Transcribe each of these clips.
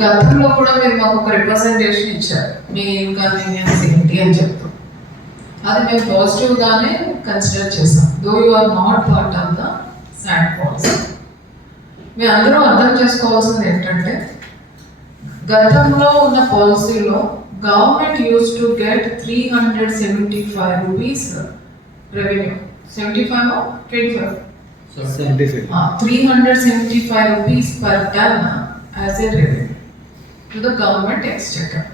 గతంలో కూడా మీరు మాకు ఒక రిప్రజెంటేషన్ ఇచ్చారు, మీ ఇన్కన్వీనియన్స్ ఏంటి అని చెప్తాం. అది మేము పాజిటివ్గానే కన్సిడర్ చేసాం, though you are not part of the sand policy. మీ అందరూ అర్థం చేసుకోవాల్సింది ఏంటంటే, గతంలో ఉన్న పాలసీలో government used to get 375 rupees revenue. 75 or 25? 375 rupees per ton as a revenue to the government exchequer.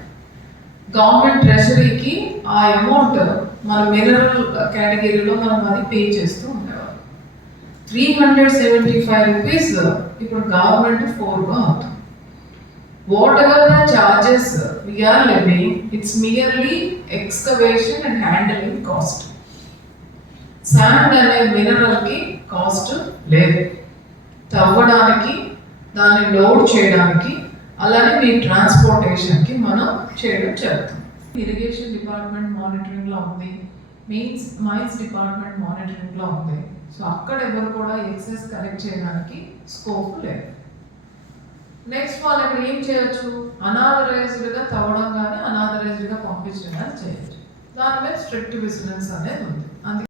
Government ట్రెజరీకి ఆ అమౌంట్ మన మినరల్ కేటగిరీలో మనం అది పే చేస్తూ ఉండేవాళ్ళం. 375 రూపీస్ ఇప్పుడు గవర్నమెంట్ 4గా అవుతుంది. Whatever the charges we are levying, it's merely excavation and handling cost. Sand అనే మినరల్కి కాస్ట్ లేదు, తవ్వడానికి, దాన్ని లోడ్ చేయడానికి, అలానే మీ ట్రాన్స్పోర్టేషన్కి మనం చేయడం జరుగుతుంది. ఇరిగేషన్ డిపార్ట్మెంట్ మానిటరింగ్లో ఉంది, మైన్స్ డిపార్ట్మెంట్ మానిటరింగ్లో ఉంది. సో అక్కడ ఎవరు కూడా ఎక్సెస్ కలెక్ట్ చేయడానికి స్కోప్ లేదు. నెక్స్ట్ వాళ్ళు అక్కడ ఏం చేయొచ్చు, అనాథరైజ్డ్గా తవ్వడం కానీ అనాథరైజ్డ్గా పంపించడం కానీ చేయొచ్చు. దాని మీద స్ట్రిక్ట్ విజిలెన్స్ అనేది ఉంది. అందుకే